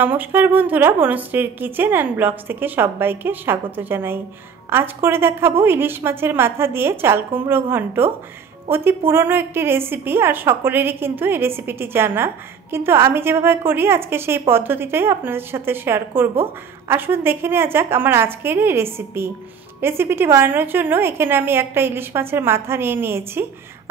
নমস্কার বন্ধুরা, বনশ্রীর kitchen and blogs থেকে সবাইকে স্বাগত জানাই। আজ করে দেখাবো ইলিশ মাছের মাথা দিয়ে চাল কুমড়ো ঘন্ট। অতি পুরনো একটি রেসিপি আর সকলেরই কিন্তু এই রেসিপিটি জানা, কিন্তু আমি যেভাবে করি আজকে সেই পদ্ধতিটাই আপনাদের সাথে শেয়ার করব। আসুন দেখে নেওয়া যাক আমার আজকের এই রেসিপিটি বানানোর জন্য এখানে আমি একটা ইলিশ মাছের মাথা নিয়ে নিয়েছি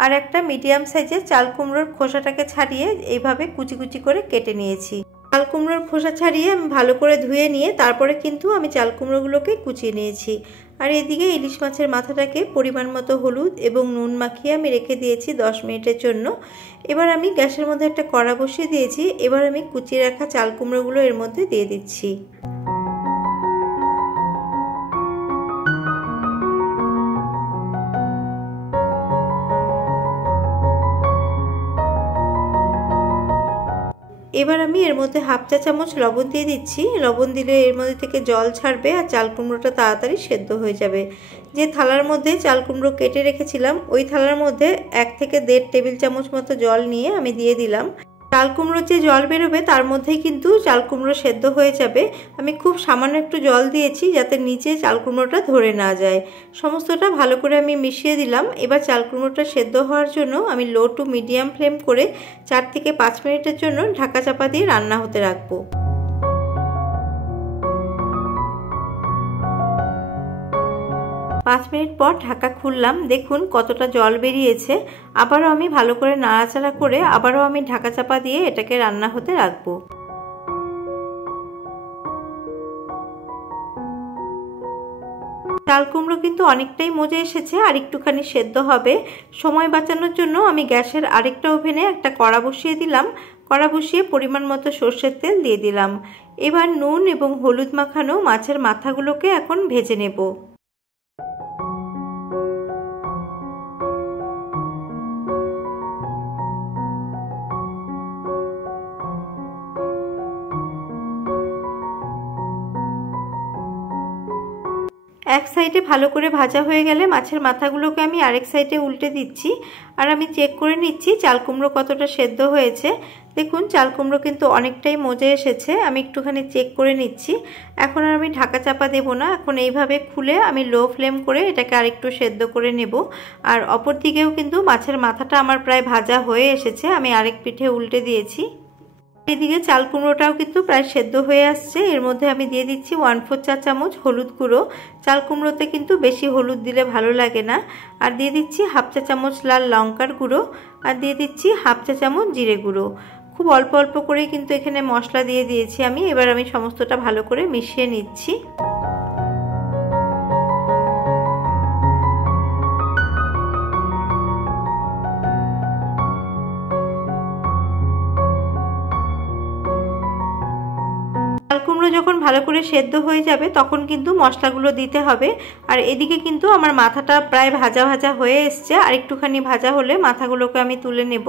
আর একটা মিডিয়াম সাইজের চাল কুমড়োর খোসাটাকে ছাড়িয়ে এইভাবে কুচি কুচি করে কেটে নিয়েছি। চাল কুমড়োর খোসা ছাড়িয়ে আমি ভালো করে ধুয়ে নিয়ে তারপরে কিন্তু আমি চাল কুমড়োগুলোকে কুচিয়ে নিয়েছি। আর এদিকে ইলিশ মাছের মাথাটাকে পরিমাণ মতো হলুদ এবং নুন মাখিয়ে আমি রেখে দিয়েছি 10 মিনিটের জন্য। এবার আমি গ্যাসের মধ্যে একটা কড়া বসিয়ে দিয়েছি। এবার আমি কুচিয়ে রাখা চাল কুমড়োগুলো এর মধ্যে দিয়ে দিচ্ছি। এবার আমি এর মধ্যে হাফ চা চামচ লবণ দিয়ে দিচ্ছি। লবণ দিলে এর মধ্যে থেকে জল ছাড়বে আর চাল কুমড়োটা তাড়াতাড়ি সেদ্ধ হয়ে যাবে। যে থালার মধ্যে চাল কুমড়ো কেটে রেখেছিলাম ওই থালার মধ্যে 1 থেকে 1.5 টেবিল চামচ মতো জল নিয়ে আমি দিয়ে দিলাম। চাল কুমড়োর যে জল বেরোবে তার মধ্যেই কিন্তু চাল কুমড়ো সেদ্ধ হয়ে যাবে। আমি খুব সামান্য একটু জল দিয়েছি যাতে নিচে চাল কুমড়োটা ধরে না যায়। সমস্তটা ভালো করে আমি মিশিয়ে দিলাম। এবার চাল কুমড়োটা সেদ্ধ হওয়ার জন্য আমি লো টু মিডিয়াম ফ্লেম করে 4 থেকে 5 মিনিটের জন্য ঢাকা চাপা দিয়ে রান্না হতে রাখবো। 5 মিনিট পর ঢাকা খুললাম, দেখুন কতটা জল বেরিয়েছে। আবারও আমি ভালো করে নাড়াচাড়া করে আবারও আমি ঢাকা চাপা দিয়ে এটাকে রান্না হতে রাখবো। চাল কুমড়ো কিন্তু অনেকটাই মজে এসেছে, আর একটুখানি সেদ্ধ হবে। সময় বাঁচানোর জন্য আমি গ্যাসের আরেকটা ওভেনে একটা কড়া বসিয়ে দিলাম। কড়া বসিয়ে পরিমাণ মতো সর্ষের তেল দিয়ে দিলাম। এবার নুন এবং হলুদ মাখানো মাছের মাথাগুলোকে এখন ভেজে নেব। এক সাইডে ভালো করে ভাজা হয়ে গেলে মাছের মাথাগুলোকে আমি আরেক সাইডে উল্টে দিচ্ছি আর আমি চেক করে নিচ্ছি চাল কুমড়ো কতটা সেদ্ধ হয়েছে। দেখুন চাল কুমড়ো কিন্তু অনেকটাই মজে এসেছে। আমি একটুখানি চেক করে নিচ্ছি। এখন আর আমি ঢাকা চাপা দেব না, এখন এইভাবে খুলে আমি লো ফ্লেম করে এটাকে আরেকটু সেদ্ধ করে নেব। আর অপর দিকেও কিন্তু মাছের মাথাটা আমার প্রায় ভাজা হয়ে এসেছে। আমি আরেক পিঠে উল্টে দিয়েছি। এদিকে চাল কুমড়োটাও কিন্তু প্রায় সেদ্ধ হয়ে আসছে। এর মধ্যে আমি দিয়ে দিচ্ছি 1/4 চা চামচ হলুদ গুঁড়ো। চাল কুমড়োতে কিন্তু বেশি হলুদ দিলে ভালো লাগে না। আর দিয়ে দিচ্ছি হাফ চা চামচ লাল লঙ্কার গুঁড়ো, আর দিয়ে দিচ্ছি হাফ চা চামচ জিরে গুঁড়ো। খুব অল্প অল্প করেই কিন্তু এখানে মশলা দিয়ে দিয়েছি আমি। এবার আমি সমস্তটা ভালো করে মিশিয়ে নিচ্ছি। চাল কুমড়ো যখন ভালো করে সেদ্ধ হয়ে যাবে তখন কিন্তু মশলাগুলো দিতে হবে। আর এদিকে কিন্তু আমার মাথাটা প্রায় ভাজা ভাজা হয়ে এসছে। আর একটুখানি ভাজা হলে মাথাগুলোকে আমি তুলে নেব।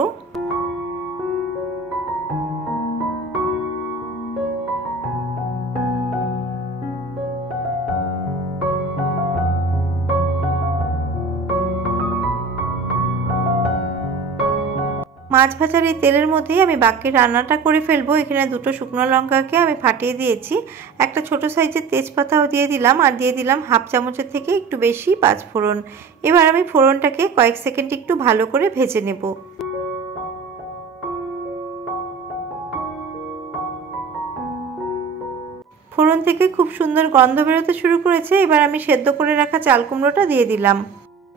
মাছ ভাজার এই তেলের মধ্যেই আমি বাকি রান্নাটা করে ফেলবো। এখানে 2টো শুকনো লঙ্কাকে আমি ফাটিয়ে দিয়েছি, একটা ছোট সাইজের তেজপাতাও দিয়ে দিলাম, আর দিয়ে দিলাম হাফ চামচের থেকে একটু বেশি 5 ফোড়ন। এবার আমি ফোড়নটাকে কয়েক সেকেন্ড একটু ভালো করে ভেজে নেব। ফোড়ন থেকে খুব সুন্দর গন্ধ বেরোতে শুরু করেছে। এবার আমি সেদ্ধ করে রাখা চাল কুমড়োটা দিয়ে দিলাম।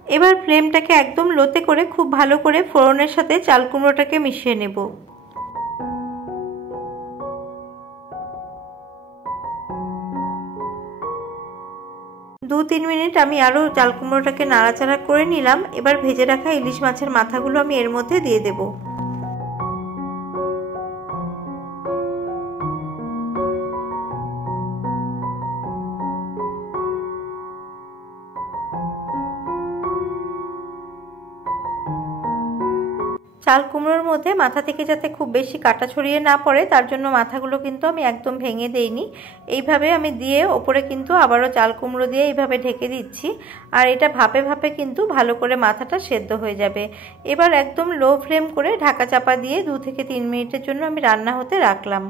এবার ফ্লেমটাকে একদম লোতে করে খুব ভালো করে ফোড়নের সাথে চাল কুমড়োটাকে মিশিয়ে নেব। 2-3 মিনিট আমি আরও চাল কুমড়োটাকে নাড়াচাড়া করে নিলাম। এবার ভেজে রাখা ইলিশ মাছের মাথাগুলো আমি এর মধ্যে দিয়ে দেব। চাল কুমড়োর মধ্যে মাথা থেকে যাতে খুব বেশি কাটা ছড়িয়ে না পড়ে তার জন্য মাথাগুলো কিন্তু আমি একদম ভেঙে দেইনি। এইভাবে আমি দিয়ে ওপরে কিন্তু আবারও চাল কুমড়ো দিয়ে এইভাবে ঢেকে দিচ্ছি। আর এটা ভাপে ভাপে কিন্তু ভালো করে মাথাটা সেদ্ধ হয়ে যাবে। এবার একদম লো ফ্লেম করে ঢাকা চাপা দিয়ে 2 থেকে 3 মিনিটের জন্য আমি রান্না হতে রাখলাম।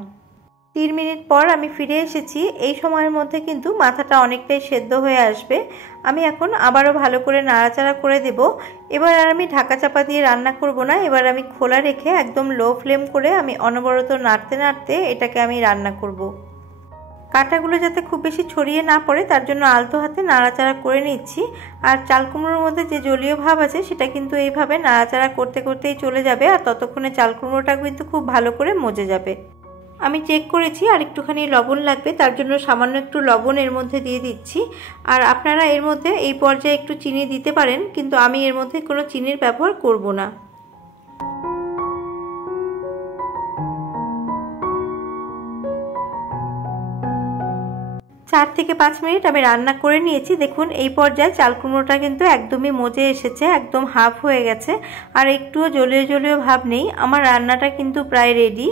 3 মিনিট পর আমি ফিরে এসেছি। এই সময়ের মধ্যে কিন্তু মাথাটা অনেকটাই সেদ্ধ হয়ে আসবে। আমি এখন আবারও ভালো করে নাড়াচাড়া করে দেব। এবার আর আমি ঢাকা চাপা দিয়ে রান্না করব না, এবার আমি খোলা রেখে একদম লো ফ্লেম করে আমি অনবরত নাড়তে নাড়তে এটাকে আমি রান্না করব। কাঁটাগুলো যাতে খুব বেশি ছড়িয়ে না পড়ে তার জন্য আলতো হাতে নাড়াচাড়া করে নিচ্ছি। আর চাল কুমড়োর মধ্যে যে জলীয় ভাব আছে সেটা কিন্তু এইভাবে নাড়াচাড়া করতে করতেই চলে যাবে, আর ততক্ষণে চাল কুমড়োটা কিন্তু খুব ভালো করে মজে যাবে। আমি চেক করেছি আর একটুখানি লবণ লাগবে, তার জন্য সামান্য একটু লবণ এর মধ্যে দিয়ে দিচ্ছি। আর আপনারা এর মধ্যে এই পর্যায়ে একটু চিনি দিতে পারেন, কিন্তু আমি এর মধ্যে কোনো চিনির ব্যবহার করব না। 4 থেকে 5 মিনিট আমি রান্না করে নিয়েছি। দেখুন এই পর্যায়ে চাল কুমড়োটা কিন্তু একদমই মজে এসেছে, একদম হাফ হয়ে গেছে, আর একটুও জলীয় জলীয় ভাব নেই। আমার রান্নাটা কিন্তু প্রায় রেডি।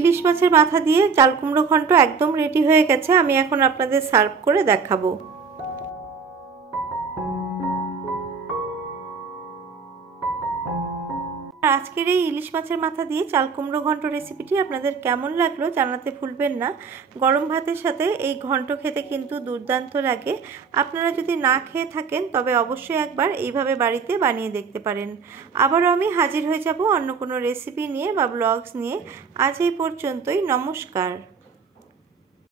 ইলিশ মাছের মাথা দিয়ে চাল কুমড়ো ঘন্ট একদম রেডি হয়ে গেছে। আমি এখন আপনাদের সার্ভ করে দেখাবো। আজকের এই ইলিশ মাছের মাথা দিয়ে চাল কুমড়ো ঘন্ট রেসিপিটি আপনাদের কেমন লাগলো জানাতে ভুলবেন না। গরম ভাতের সাথে এই ঘন্ট খেতে কিন্তু দুর্দান্ত লাগে। আপনারা যদি না খেয়ে থাকেন তবে অবশ্যই একবার এইভাবে বাড়িতে বানিয়ে দেখতে পারেন। আবারও আমি হাজির হয়ে যাব অন্য কোনো রেসিপি নিয়ে বা ব্লগস নিয়ে। আজ এই পর্যন্তই, নমস্কার।